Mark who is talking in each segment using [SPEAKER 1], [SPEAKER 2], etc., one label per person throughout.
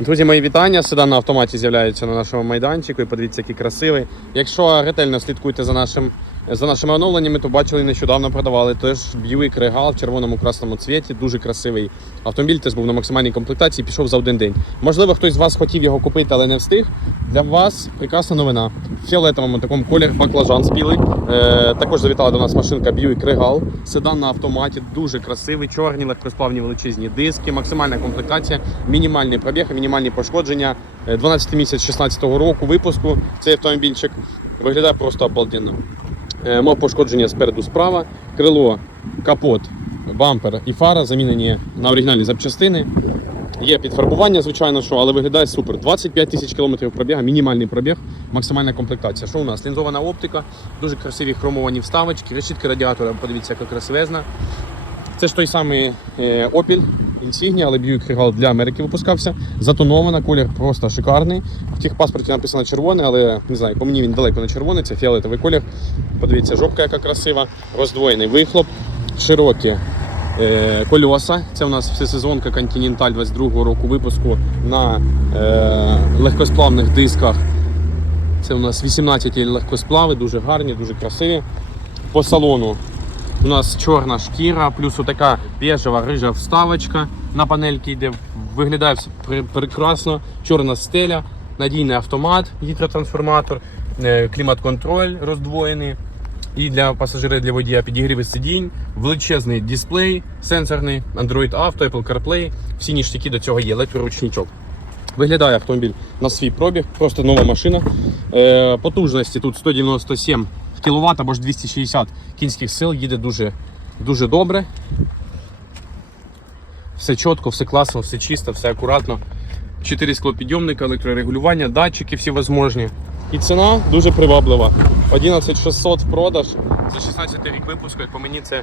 [SPEAKER 1] Друзі, мої вітання. Седан на автоматі з'являється на нашому майданчику. І подивіться, який красивий. Якщо ретельно слідкуйте за нашим. За нашими оновленнями, то бачили, нещодавно продавали теж Buick Regal в червоному красному цвіті. Дуже красивий автомобіль. Теж був на максимальній комплектації. Пішов за один день. Можливо, хтось з вас хотів його купити, але не встиг. Для вас прекрасна новина. В фіолетовому такому колір баклажан спілий. Е, також завітала до нас машинка Buick Regal. Седан на автоматі, дуже красивий, чорні, легкосплавні величезні диски, максимальна комплектація, мінімальний пробіг, мінімальні пошкодження. Е, 12 місяць 16-го року випуску. Цей автомобільчик виглядає просто обалденно. Е, Мав пошкодження спереду справа, крило, капот, бампер і фара замінені на оригінальні запчастини. Є підфарбування, звичайно, що, але виглядає супер. 25 тисяч кілометрів пробіга, мінімальний пробіг, максимальна комплектація. Що у нас? Лінзована оптика, дуже красиві хромовані вставочки, решітка радіатора, подивіться, яка красивезна. Це ж той самий е, Opel Insignia, але Buick Regal для Америки випускався. Затонована, колір просто шикарний. В техпаспорті написано червоний, але не знаю, по мені він далеко не червоний, це фіолетовий колір. Подивіться, жопка яка красива, роздвоєний вихлоп, широкі е, кольоса. Це у нас всесезонка Continental 22-го року випуску на е, легкосплавних дисках. Це у нас 18 легкосплави, дуже гарні, дуже красиві. По салону у нас чорна шкіра, плюс така бежева рижа вставочка на панельки йде. Виглядає все прекрасно. Чорна стеля, надійний автомат, гідротрансформатор, е, клімат-контроль роздвоєний. І для пасажира, для водія підігріви сидінь, величезний дисплей сенсорний, Android Auto, Apple CarPlay. Всі ніштяки до цього є, електроручничок. Виглядає автомобіль на свій пробіг, просто нова машина. Е, потужності тут 197 кВт або ж 260 кінських сил, їде дуже, дуже добре. Все чітко, все класно, все чисто, все акуратно. 4 склопідйомника, електрорегулювання, датчики всі возможні. І ціна дуже приваблива. 11600 в продаж. За 16 рік випуску, як по мені, це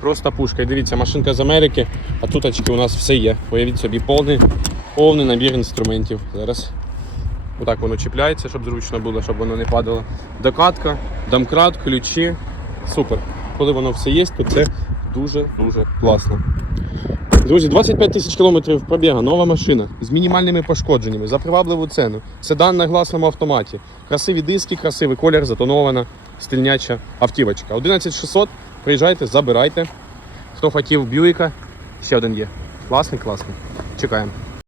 [SPEAKER 1] просто пушка. І дивіться, машинка з Америки, а тут у нас все є. Уявіть собі, повний, повний набір інструментів. Зараз отак воно чіпляється, щоб зручно було, щоб воно не падало. Докатка, домкрат, ключі. Супер. Коли воно все є, то це дуже-дуже класно. Друзі, 25 тисяч кілометрів пробіга, нова машина з мінімальними пошкодженнями, за привабливу ціну. Седан на гласному автоматі. Красиві диски, красивий колір, затонована стильняча автівочка. 11600, приїжджайте, забирайте. Хто хотів Бьюіка, ще один є. Класний, класний. Чекаємо.